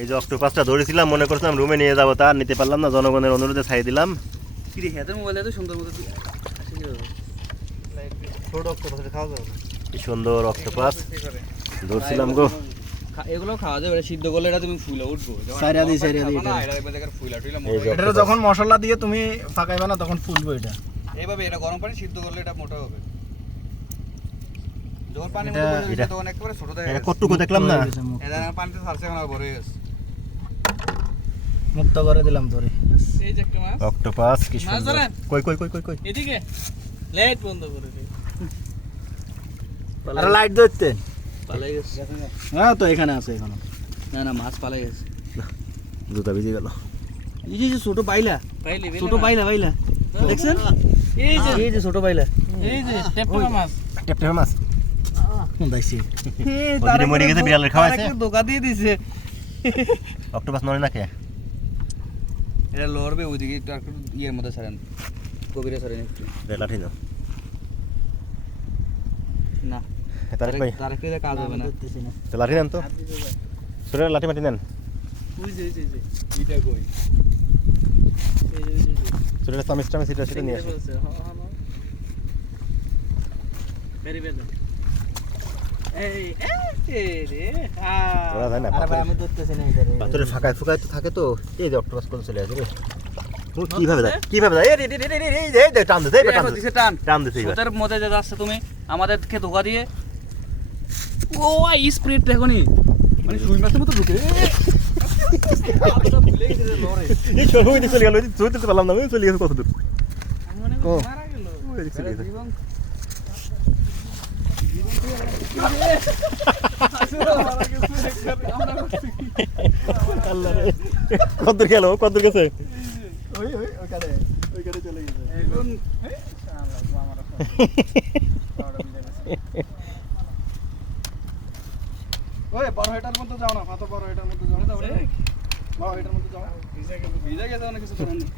এই যে অক্টোপাসটা ধরেছিলাম, মনে করছিলাম রুমে নিয়ে যাবো, তা আর নিতে পারলাম না, জনগণের অনুরোধে ছাই দিলাম। কি রে হাতের মোবাইল এত সুন্দর মতো ছোট অক্টোপাস খাওয়া যাবে না। কি সুন্দর অক্টোপাস ধরছিলাম গো। এগুলো খাওয়া যাবে, সিদ্ধ করলে এটা তুমি ফুলে উঠবো। সাইরা দি এটা যখন মশলা দিয়ে তুমি পাকাইবা না তখন ফুলবে এটা। এইভাবে এটা গরম পানি সিদ্ধ করলে এটা মোটা হবে। যখন পানি মতো বসে যাবে তখন একেবারে ছোট হয়ে এটা কতটুকু দেখলাম না, এটা পানিতে ছাড়ছে এখন আর বড় হয়ে গেছে। মুক্ত করে দিলাম ধরে। এই যে একটা মাছ অক্টোপাস কি মাছ সুন্দর। ধরেন। কই কই কই কই কই এদিকে লাইট বন্ধ করে দে। আর লাইট ধরতে পালাই গেছে। হ্যাঁ তো এখানে আছে এখানে। না না মাছ পালাই গেছে। জুতা ভিজে গেল। এই যে ছোট বাইলা, পাইলি ছোট বাইলা বাইলা দেখছেন? এই যে এই যে ছোট বাইলা, এই যে টেপটা মাছ টেপটেপে মাছ দাইছি। ওদিকে মরে গেছে, বিড়ালের খাওয়াইছে। একটা ধোকা দিয়ে দিছে। অক্টোপাস নড়ে না কে? এটা লড়বে ওইদিকে একটু আর একটু ইয়ের মধ্যে ছাড়েন, গভীরে ছাড়েন একটু। লাঠি দাও। না তারেক ভাই তার একটু কাজ হবে না। তো লাঠি নেন তো, ছোট লাঠি মাটি নেন। ওই যে এটা কই ছোট চামিচ টামিচ এটা সেটা নিয়ে আসো। ভেরি ভেরি এই রে ওরা যায় না, আরে ভাই আমি ধরতেছি না এটা রে। পাথরের ফাঁকায় ফুকায় তো থাকে তো। এই যে অক্টোপাস কোন চলে আসে রে, ও কিভাবে যায় কিভাবে যায়? এই রে রে রে রে এই যে টান দে, এই টান দে, দিছে টান টান দে। এইবার সুতের মধ্যে যে যাচ্ছে তুমি আমাদেরকে ধোকা দিয়ে। ও আই স্প্রিট দেখনি মানে সুই মাছের মতো ঢুকে ভুলে গেছে লড়ে। এই সময় দিয়ে চলে গেল, জোর দিতে পারলাম না, ওই চলে গেছে কত দূর। মানে ও মারা গেল ওই দিকে চলে গেছে। আল্লাহ রে, কত দূর গেল, কত দূর গেছে? ওই ওইখানে চলে গেছে। এখন ওই বড় এটার মধ্যে যাও না, ফাতো বড় এটার মধ্যে যাও না। বড় এটার মধ্যে যাও। ভিজা গেছে অনেক কিছু করার নেই।